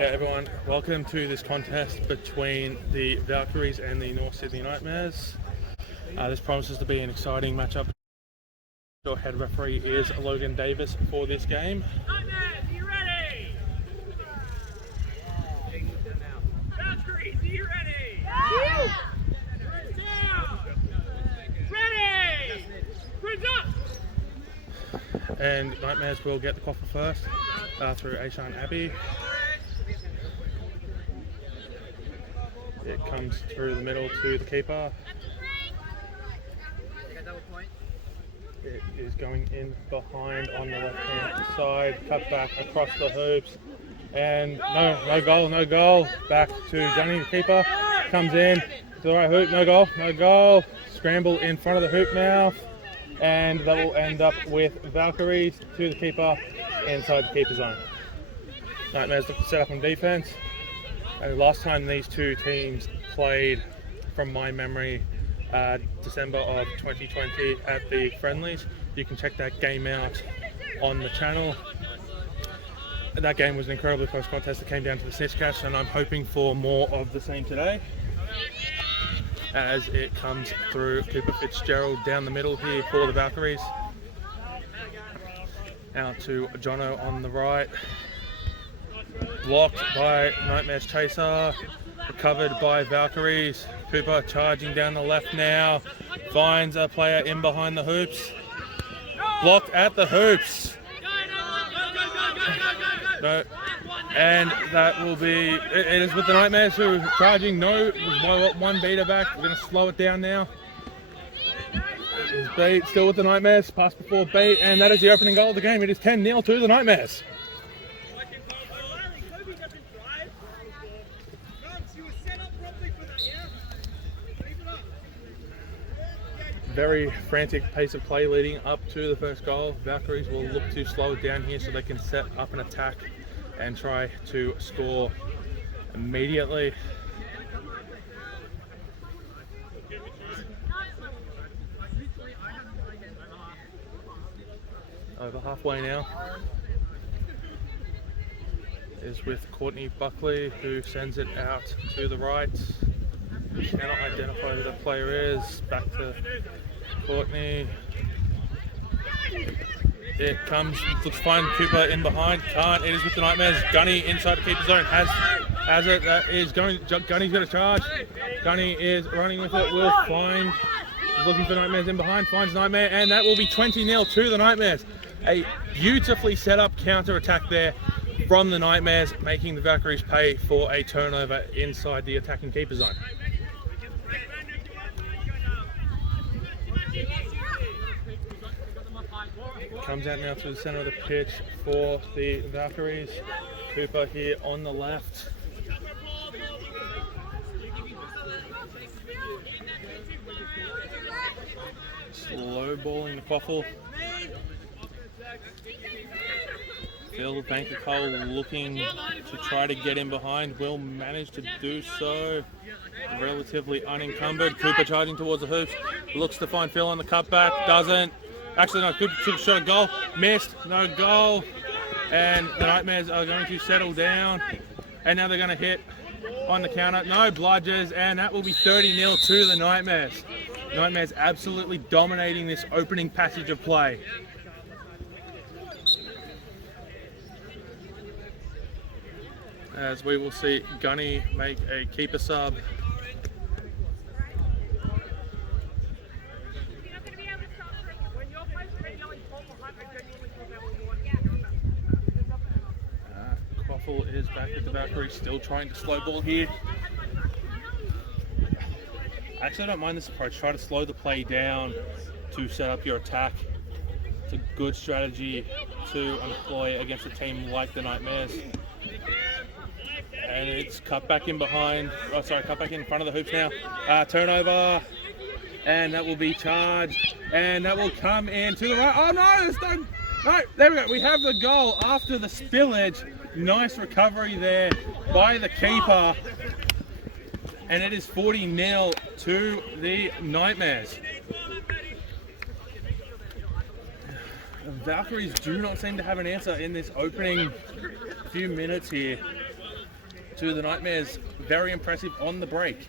Okay, everyone, welcome to this contest between the Valkyries and the North Sydney Nightmares. This promises to be an exciting matchup. Your head referee is Logan Davis for this game. Nightmares, are you ready? Valkyries, are you ready? Yeah! Down! Ready! Sprint up! And Nightmares will get the coffer first through Aishan Abbey. It comes through the middle to the keeper. It is going in behind on the left-hand side, cut back across the hoops, and no goal. Back to Johnny, the keeper, comes in to the right hoop, no goal. Scramble in front of the hoop mouth, and that will end up with Valkyries to the keeper inside the keeper zone. Nightmares look to set up on defense. Last time these two teams played, from my memory, December of 2020 at the friendlies. You can check that game out on the channel. That game was an incredibly close contest that came down to the snitch catch, and I'm hoping for more of the same today. As it comes through Cooper Fitzgerald down the middle here for the Valkyries. Out to Jono on the right. Blocked by Nightmares Chaser. Recovered by Valkyries. Cooper charging down the left now. Finds a player in behind the hoops. Blocked at the hoops. No. And that will be, it is with the Nightmares who are charging. No, one beater back. We're going to slow it down now. It is Bait still with the Nightmares. Pass before Bait, and that is the opening goal of the game. It is 10-0 to the Nightmares. Very frantic pace of play leading up to the first goal. Valkyries will look to slow it down here so they can set up an attack and try to score immediately. Over halfway now is with Courtney Buckley, who sends it out to the right. Cannot identify who the player is. Back to Courtney. It comes, looks fine. Cooper in behind. Can't. It is with the Nightmares. Gunny inside the keeper zone. Has it. That is going. Gunny's got a charge. Gunny is running with it. Will find. He's looking for Nightmares in behind. Finds Nightmare, and that will be 20-0 to the Nightmares. A beautifully set up counter attack there from the Nightmares, making the Valkyries pay for a turnover inside the attacking keeper zone. Comes out now to the center of the pitch for the Valkyries. Cooper here on the left. Slow balling the quaffle. Phil Banker-Cole looking to try to get in behind. Will manage to do so. Relatively unencumbered. Cooper charging towards the hoops. Looks to find Phil on the cutback. Doesn't. Actually, no, Cooper shot a goal. Missed. No goal. And the Nightmares are going to settle down. And now they're going to hit on the counter. No bludgers. And that will be 30-0 to the Nightmares. Nightmares absolutely dominating this opening passage of play. As we will see Gunny make a keeper sub. Quaffle is back with the Valkyries, still trying to slow ball here. Actually, I don't mind this approach. Try to slow the play down to set up your attack. It's a good strategy to employ against a team like the Nightmares. And it's cut back in behind. Oh, sorry, cut back in front of the hoops now. Turnover. And that will be charged. And that will come in to the right. Oh, no, no, there we go. We have the goal after the spillage. Nice recovery there by the keeper. And it is 40-0 to the Nightmares. The Valkyries do not seem to have an answer in this opening few minutes here. to the Nightmares. Very impressive on the break.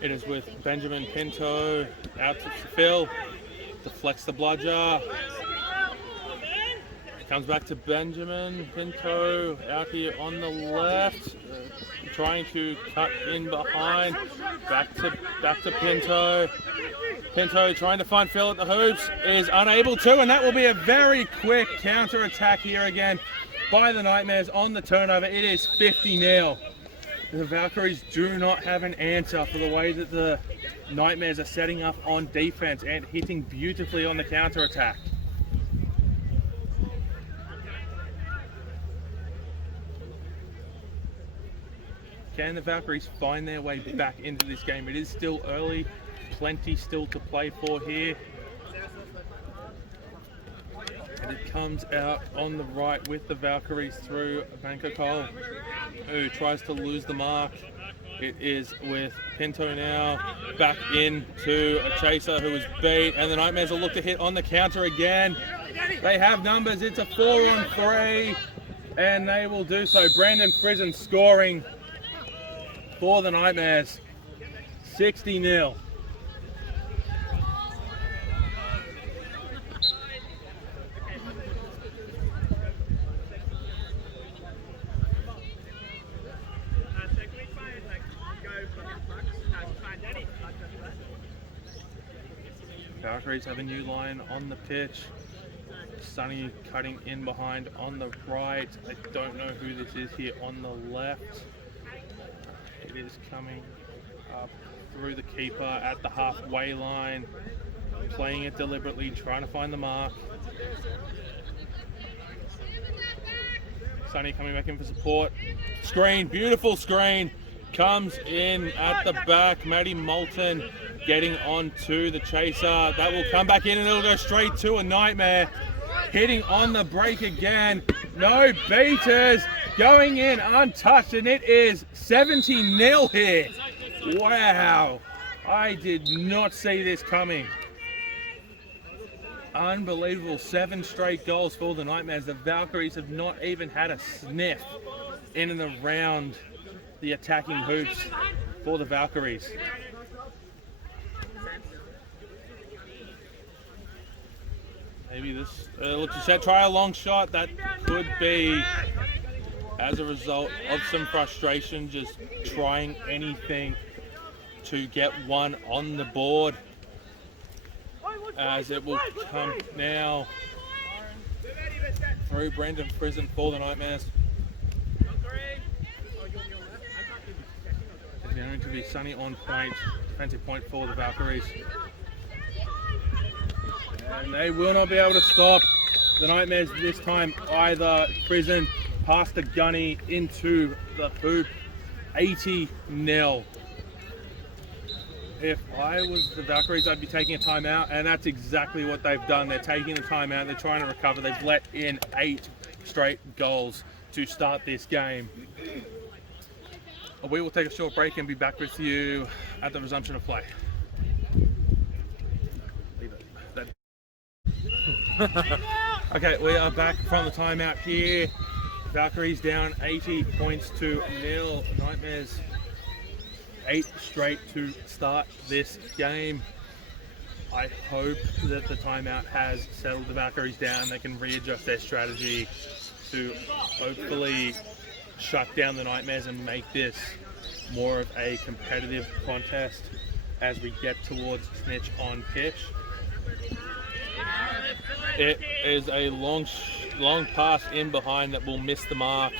It is with Benjamin Pinto out to Phil, deflects the bludger. Comes back to Benjamin Pinto out here on the left, trying to cut in behind. Back to Pinto. Pinto trying to find Phil at the hoops, is unable to, and that will be a very quick counter attack here again by the Nightmares on the turnover. It is 50-0. The Valkyries do not have an answer for the way that the Nightmares are setting up on defense and hitting beautifully on the counter attack. Can the Valkyries find their way back into this game? It is still early, plenty still to play for here. And it comes out on the right with the Valkyries through Vankakol, who tries to lose the mark. It is with Pinto now, back into a chaser who is beat, and the Nightmares will look to hit on the counter again. They have numbers, it's a 4-on-3, and they will do so. Brandon Frizen scoring for the Nightmares, 60-0. Valkyries have a new line on the pitch. Sunny cutting in behind on the right. I don't know who this is here on the left. It is coming up through the keeper at the halfway line, playing it deliberately, trying to find the mark. Sunny coming back in for support. Screen, beautiful screen. Comes in at the back. Maddie Moulton getting onto the chaser. That will come back in and it'll go straight to a Nightmare. Hitting on the break again. No beaters. Going in untouched, and it is 70-0 here. Wow. I did not see this coming. Unbelievable. 7 straight goals for the Nightmares. The Valkyries have not even had a sniff in and around the attacking hoops for the Valkyries. Maybe this looks set. Try a long shot. That could be as a result of some frustration, just trying anything to get one on the board. As it will come now through Brendan Frizen for the Nightmares. It's going to be Sunny on point, defensive point for the Valkyries. And they will not be able to stop the Nightmares this time either. Frizen past the gunny into the hoop, 80-0. If I was the Valkyries, I'd be taking a timeout, and that's exactly what they've done. They're taking a timeout, they're trying to recover. They've let in 8 straight goals to start this game. We will take a short break and be back with you at the resumption of play. Okay, we are back from the timeout here. Valkyries down 80 points to 0. Nightmares 8 straight to start this game. I hope that the timeout has settled the Valkyries down. They can readjust their strategy to hopefully shut down the Nightmares and make this more of a competitive contest as we get towards snitch on pitch. It is a long pass in behind that will miss the mark,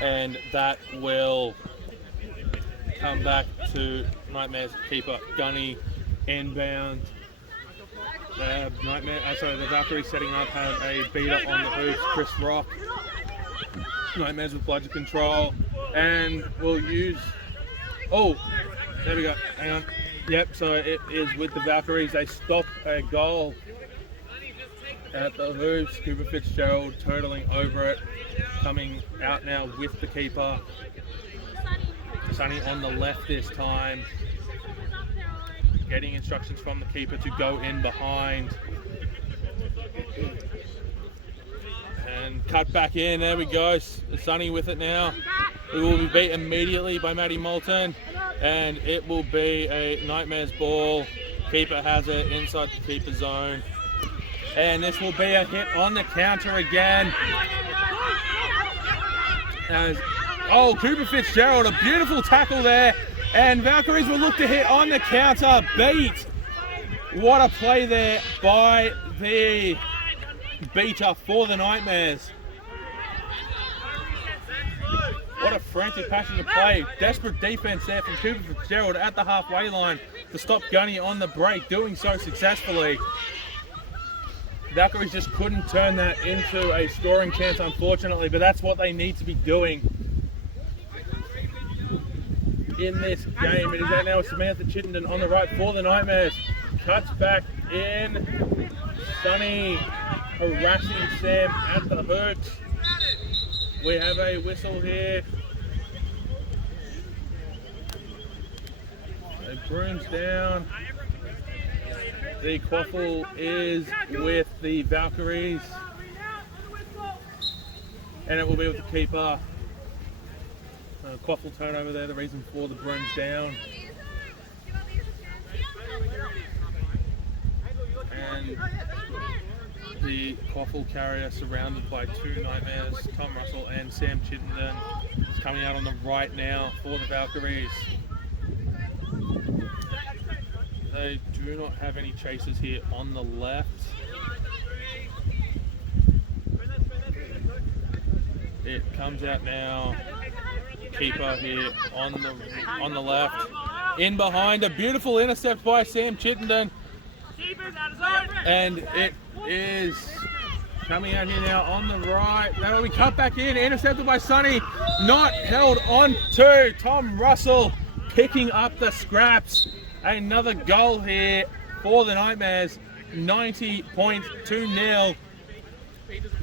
and that will come back to Nightmares keeper Gunny inbound. The Valkyries setting up have a beater on the hoops, Chris Rock. Nightmares with bludger control, and we'll use. Oh, there we go. Hang on. Yep, so it is with the Valkyries. They stop a goal at the hoops. Cooper Fitzgerald turtling over it, coming out now with the keeper. Sonny on the left this time, getting instructions from the keeper to go in behind. And cut back in, there we go. Sonny with it now. It will be beat immediately by Matty Moulton, and it will be a Nightmares ball. Keeper has it inside the keeper zone. And this will be a hit on the counter again. Cooper Fitzgerald, a beautiful tackle there. And Valkyries will look to hit on the counter. Beat. What a play there by the beater for the Nightmares. What a frantic, passionate play. Desperate defense there from Cooper Fitzgerald at the halfway line to stop Gunny on the break, doing so successfully. Valkyries just couldn't turn that into a scoring chance, unfortunately, but that's what they need to be doing in this game. It is out now with Samantha Chittenden on the right for the Nightmares. Cuts back in. Sonny harassing Sam at the hoops. We have a whistle here. It brooms down. The quaffle is with the Valkyries. And it will be with the keeper. Quaffle turnover there, the reason for the brooms down. And the quaffle carrier surrounded by two Nightmares, Tom Russell and Sam Chittenden, is coming out on the right now for the Valkyries. They do not have any chasers here on the left. It comes out now. Keeper here on the left. In behind, a beautiful intercept by Sam Chittenden. And it is coming out here now on the right. That will be cut back in, intercepted by Sonny. Not held on to. Tom Russell picking up the scraps. Another goal here for the Nightmares. 90 points to 0.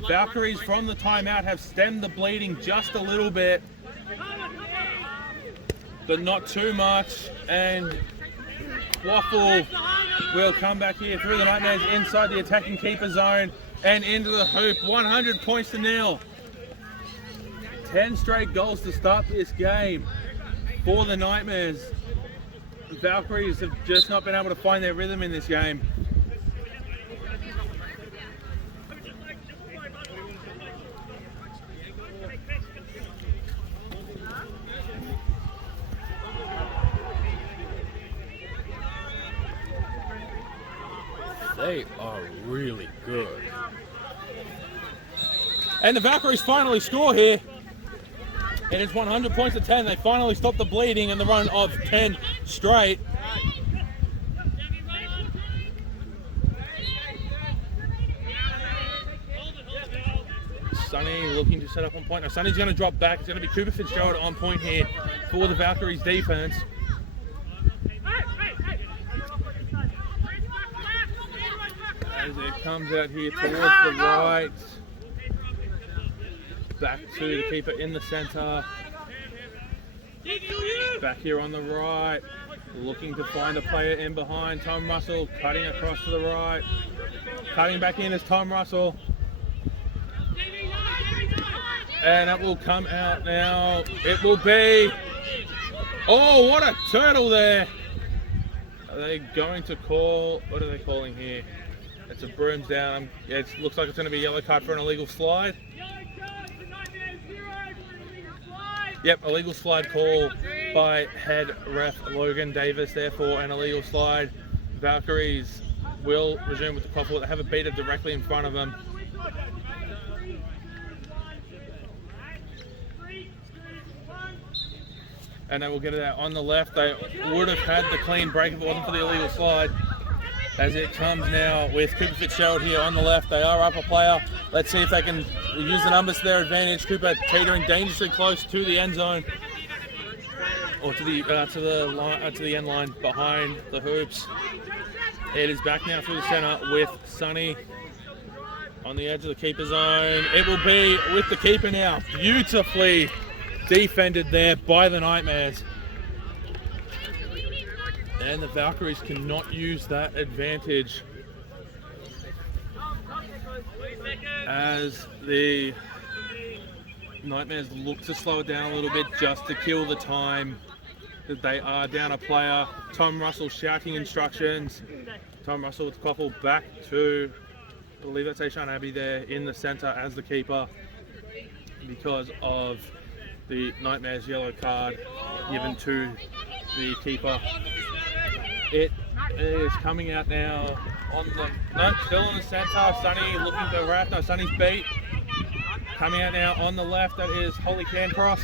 Valkyries from the timeout have stemmed the bleeding just a little bit, but not too much. And Waffle will come back here through the Nightmares inside the attacking keeper zone and into the hoop. 100 points to 0. 10 straight goals to start this game for the Nightmares. The Valkyries have just not been able to find their rhythm in this game. They are really good. And the Valkyries finally score here. And it's 100 points to 10. They finally stop the bleeding and the run of 10 straight. Sonny looking to set up on point. Now Sonny's going to drop back. It's going to be Cooper Fitzgerald on point here for the Valkyries defense. As it comes out here towards the right. Back to the keeper in the center. Back here on the right. Looking to find a player in behind. Tom Russell cutting across to the right. Cutting back in is Tom Russell. And it will come out now. It will be... Oh, what a turtle there. Are they going to call... What are they calling here? It's a brooms down. It looks like it's going to be a yellow card for an illegal slide. Yep, illegal slide call by head ref Logan Davis, therefore an illegal slide. Valkyries will resume with the quaffle. They have a beater directly in front of them. And they will get it out on the left. They would have had the clean break if it wasn't for the illegal slide. As it comes now with Cooper Fitzgerald here on the left. They are up a player. Let's see if they can use the numbers to their advantage. Cooper teetering dangerously close to the end zone, or to the end line behind the hoops. It is back now through the center with Sonny. On the edge of the keeper zone. It will be with the keeper now. Beautifully defended there by the Nightmares. And the Valkyries cannot use that advantage as the Nightmares look to slow it down a little bit just to kill the time that they are down a player. Tom Russell shouting instructions. Tom Russell with the couple back to, I believe that's Ashan Abbey there in the centre as the keeper because of the Nightmares yellow card given to the keeper. It is coming out now on the, no, still in the centre. Sunny looking to wrap, no, Sunny's beat. Coming out now on the left, that is Holly Cancross.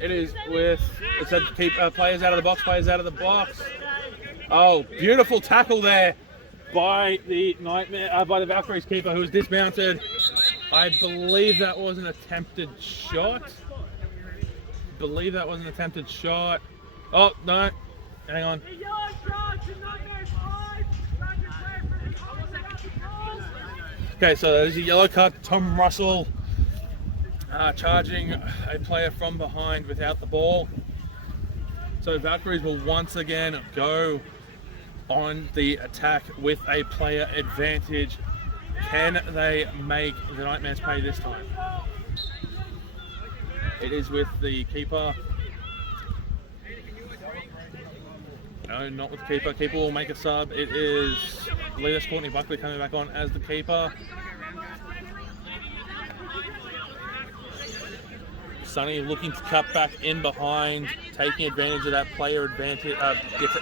It is with, it said keep players out of the box, players out of the box. Oh, beautiful tackle there by the by the Valkyries keeper who was dismounted. I believe that was an attempted shot. Oh, no, hang on. Okay, so there's a yellow card. Tom Russell charging a player from behind without the ball. So Valkyries will once again go on the attack with a player advantage. Can they make the Nightmares pay this time? It is with the keeper. No, not with the keeper. Keeper will make a sub. It is, I believe that's Courtney Buckley coming back on as the keeper. Sunny looking to cut back in behind, taking advantage of that player advantage,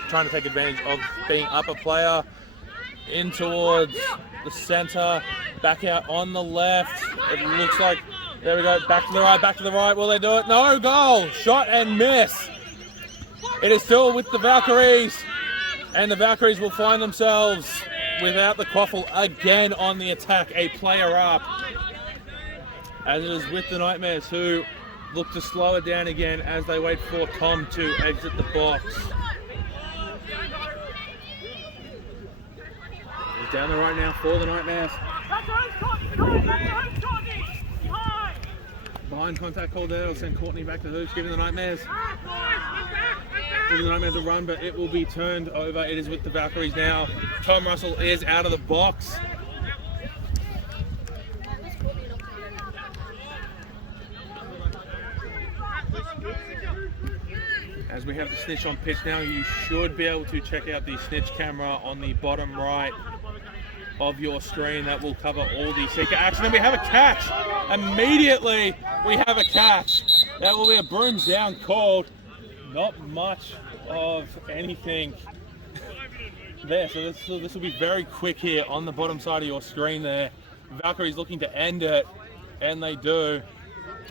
trying to take advantage of being up a player. In towards the centre, back out on the left. It looks like, there we go, back to the right. Will they do it? No, goal! Shot and miss. It is still with the Valkyries, and the Valkyries will find themselves without the quaffle again on the attack, a player up. As it is with the Nightmares who look to slow it down again as they wait for Tom to exit the box. He's down the right now for the Nightmares. Behind contact call there, I'll send Courtney back to hoops, giving the Nightmares a run, but it will be turned over. It is with the Valkyries now. Tom Russell is out of the box. As we have the snitch on pitch now, you should be able to check out the snitch camera on the bottom right of your screen. That will cover all the seeker action. And we have a catch. Immediately, we have a catch. That will be a brooms down called. Not much of anything there. So this will be very quick here on the bottom side of your screen there. Valkyrie's looking to end it, and they do.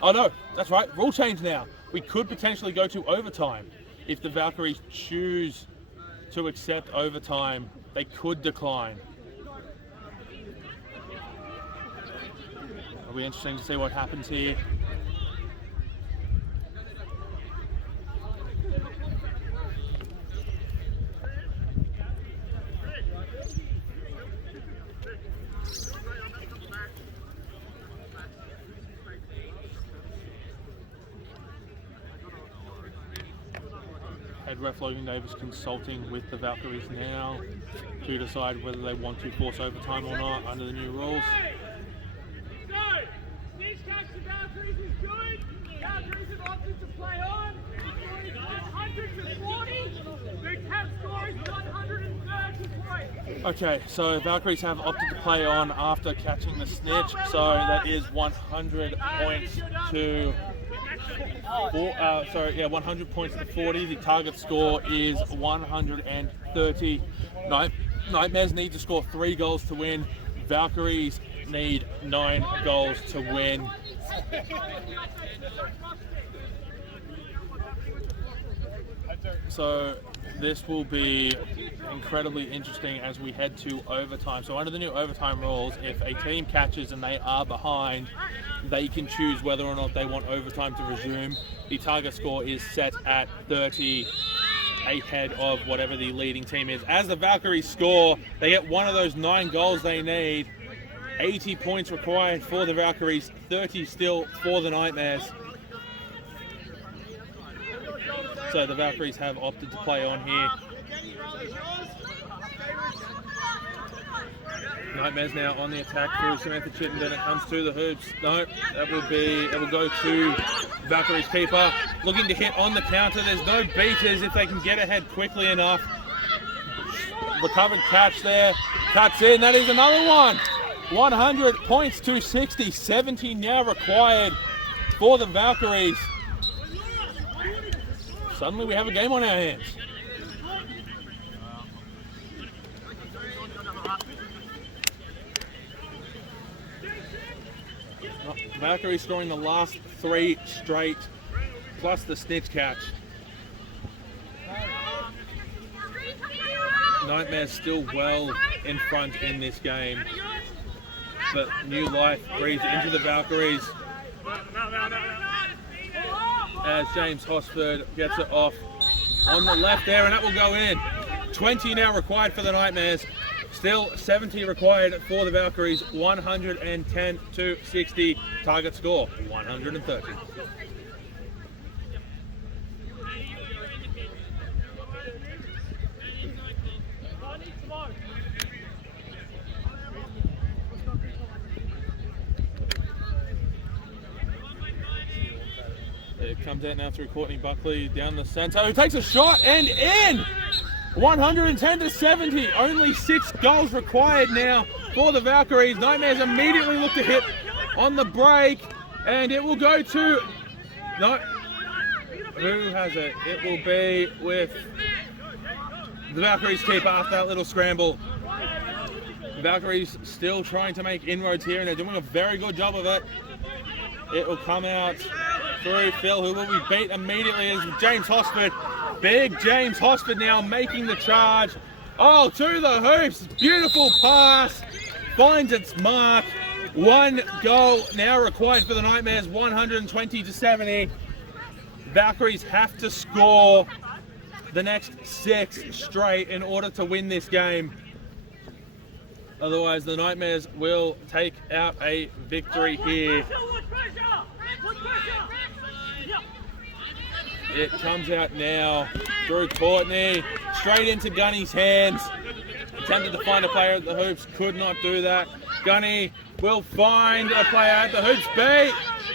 Oh no, that's right. Rule change now. We could potentially go to overtime. If the Valkyries choose to accept overtime, they could decline. It'll be interesting to see what happens here. Head ref Logan Davis consulting with the Valkyries now to decide whether they want to force overtime or not under the new rules. So, this catch the Valkyries is good. Valkyries have opted to play on. The score is 100 to 40. The cap score is 130 points. Okay, so Valkyries have opted to play on after catching the snitch, so that is 100 points to 100 points to 40. The target score is 130. Nightmares need to score 3 goals to win. Valkyries need 9 goals to win. So this will be incredibly interesting as we head to overtime. So under the new overtime rules, if a team catches and they are behind, they can choose whether or not they want overtime to resume. The target score is set at 30. ahead of whatever the leading team is. As the Valkyries score, they get one of those 9 goals they need. 80 points required for the Valkyries, 30 still for the Nightmares. So the Valkyries have opted to play on here. Nightmares now on the attack through Samantha Chittenden. It comes to the hoops. No, it will go to Valkyries keeper. Looking to hit on the counter. There's no beaters if they can get ahead quickly enough. Recovered catch there. Cuts in. That is another one. 100 points to 60. 70 now required for the Valkyries. Suddenly we have a game on our hands. Valkyries scoring the last 3 straight, plus the snitch catch. Nightmares still well in front in this game, but new life breathed into the Valkyries as James Hosford gets it off on the left there, and that will go in. 20 now required for the Nightmares. Still 70 required for the Valkyries. 110 to 60. Target score 130. It comes out now through Courtney Buckley down the centre, who takes a shot and in! 110 to 70. Only 6 goals required now for the Valkyries. Nightmares immediately look to hit on the break, and it will go to... No. Who has it? It will be with the Valkyries keeper after that little scramble. The Valkyries still trying to make inroads here, and they're doing a very good job of it. It will come out through Phil, who will be beat immediately as James Hosford. Big James Hosford now making the charge. Oh, to the hoops. Beautiful pass. Finds its mark. 1 goal now required for the Nightmares. 120 to 70. Valkyries have to score the next 6 straight in order to win this game. Otherwise, the Nightmares will take out a victory here. It comes out now through Courtney, straight into Gunny's hands. Attempted to find a player at the hoops, could not do that. Gunny will find a player at the hoops.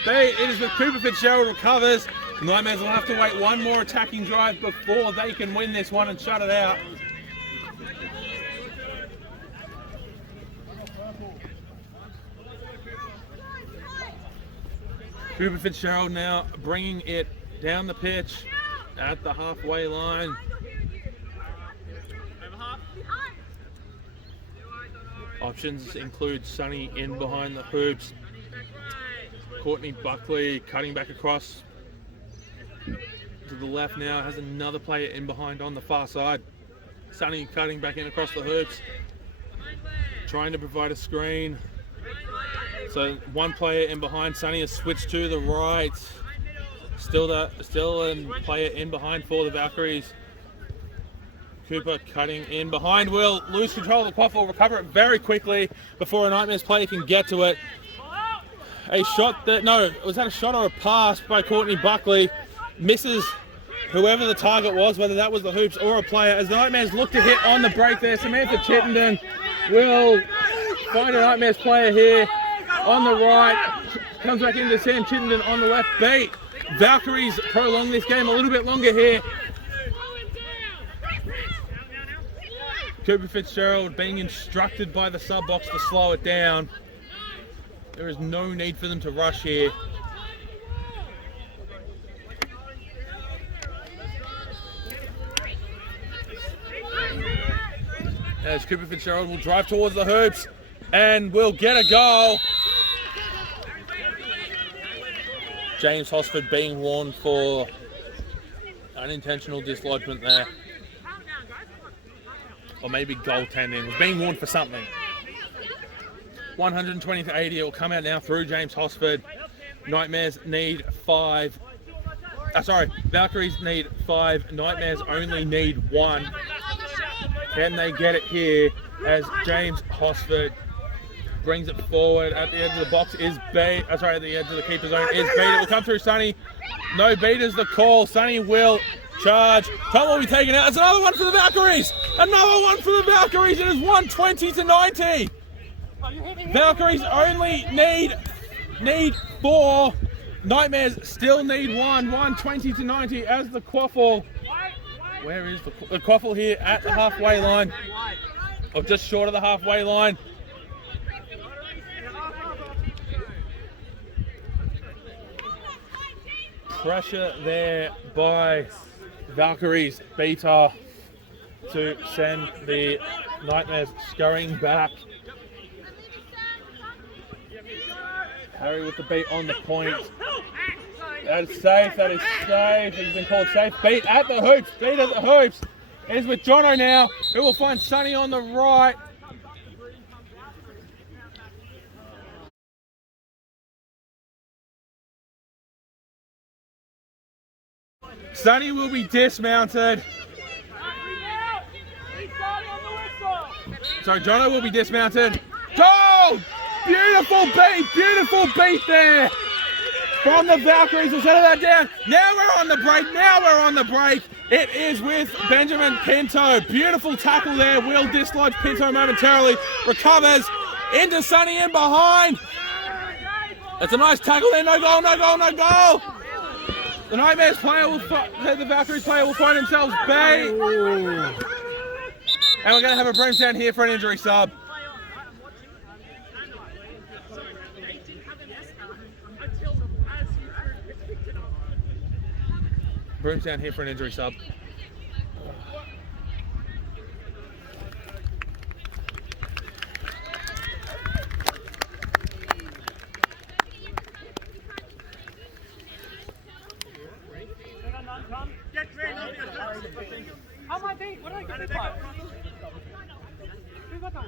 It is with Cooper Fitzgerald recovers. The Nightmares will have to wait one more attacking drive before they can win this one and shut it out. Cooper Fitzgerald now bringing it down the pitch at the halfway line. Options include Sonny in behind the hoops. Courtney Buckley cutting back across to the left now, has another player in behind on the far side. Sonny cutting back in across the hoops, trying to provide a screen. So 1 player in behind. Sonny has switched to the right. Still a player in behind for the Valkyries. Cooper cutting in behind, will lose control of the puck, will recover it very quickly before a Nightmares player can get to it. A shot that, no, was that a shot or a pass by Courtney Buckley? Misses whoever the target was, whether that was the hoops or a player. As the Nightmares look to hit on the break there, Samantha Chittenden will find a Nightmares player here on the right. Comes back into Sam Chittenden on the left. Beat. Valkyries prolong this game a little bit longer here. Cooper Fitzgerald being instructed by the sub box to slow it down. There is no need for them to rush here. As Cooper Fitzgerald will drive towards the hoops and will get a goal. James Hosford being warned for unintentional dislodgement there. Or maybe goaltending. Was being warned for something. 120 to 80. It will come out now through James Hosford. Nightmares need 5. Valkyries need 5. Nightmares only need 1. Can they get it here as James Hosford brings it forward at the edge of the box is beat. At the edge of the keeper zone is beat. It will come through Sonny. No beat is the call. Sonny will charge. Tom will be taken out. It's another one for the Valkyries. Another one for the Valkyries. It is 120 to 90. Valkyries only need 4. Nightmares still need 1. 120 to 90 as the Quaffle. Where is the Quaffle here at the halfway line? Or just short of the halfway line. Pressure there by Valkyries Beta to send the Nightmares scurrying back. Harry with the beat on the point. That is safe, that is safe. He's been called safe. Beat at the hoops, beat at the hoops. Is with Jono now, who will find Sonny on the right. Sonny will be dismounted. So Jono will be dismounted. Goal! Beautiful beat there from the Valkyries. We'll settle that down. Now we're on the break. It is with Benjamin Pinto. Beautiful tackle there. Will dislodge Pinto momentarily. Recovers into Sonny in behind. It's a nice tackle there. No goal. The Nightmares player the Valkyries player will find themselves bait. And we're going to have a broom down here for an injury sub. Broom's down here for an injury sub. How am I beat? What did I get beat by? Who got that?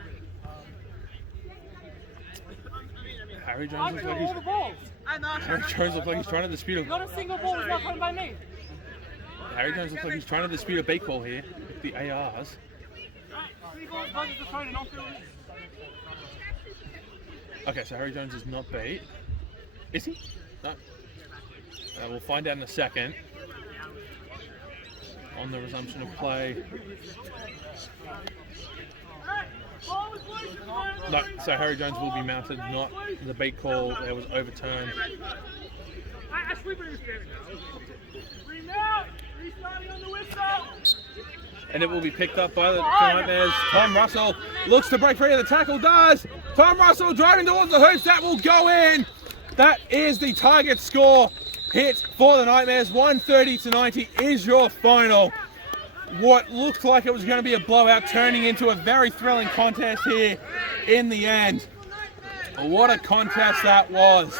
Harry Jones looks like he's trying to dispute Not a single ball was not thrown by me. Harry Jones looks like he's trying to dispute a bait call here with the ARs. 3 balls versus the thrown and not thrown. Okay, so Harry Jones is not bait. Is he? No. We'll find out in a second. On the resumption of play. No, so Harry Jones will be mounted, not the bait call that was overturned. And it will be picked up by the Nightmares. Tom Russell looks to break free of the tackle, does. Tom Russell driving towards the hoops, that will go in. That is the target score. Hit for the Nightmares. 130 to 90 is your final. What looked like it was going to be a blowout turning into a very thrilling contest here in the end. What a contest that was.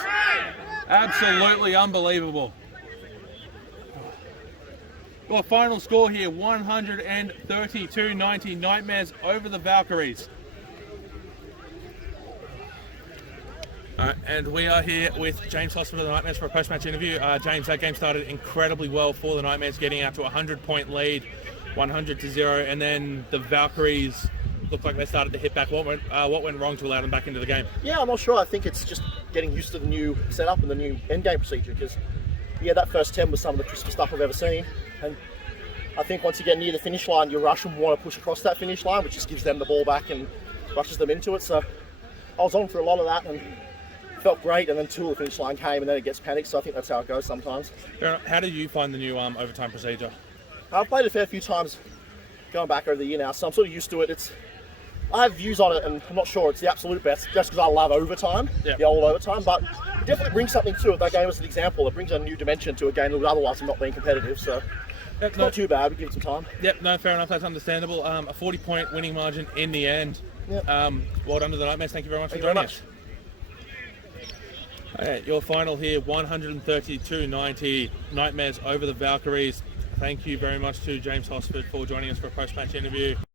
Absolutely unbelievable. Well, final score here, 130-90. Nightmares over the Valkyries. And we are here with James Hosford of the Nightmares for a post-match interview. James, that game started incredibly well for the Nightmares, getting out to a 100-point lead, 100-0, and then the Valkyries looked like they started to hit back. What went wrong to allow them back into the game? Yeah, I'm not sure. I think it's just getting used to the new setup and the new endgame procedure, because that first 10 was some of the crispest stuff I've ever seen. And I think once you get near the finish line, your rush will want to push across that finish line, which just gives them the ball back and rushes them into it. So I was on for a lot of that and felt great, and then till the finish line came and then it gets panicked, so I think that's how it goes sometimes. How did you find the new overtime procedure? I've played it a fair few times going back over the year now, so I'm sort of used to it. I have views on it, and I'm not sure it's the absolute best, just because I love overtime, the old overtime, but it definitely brings something to it. That game was an example. It brings a new dimension to a game that would otherwise have not been competitive, so it's not too bad. We give it some time. Yep, no, fair enough. That's understandable. A 40-point winning margin in the end. Yep. Well done to the Nightmares. Thank you very much for joining us. Okay, your final here, 132-90. Nightmares over the Valkyries. Thank you very much to James Hosford for joining us for a post-match interview.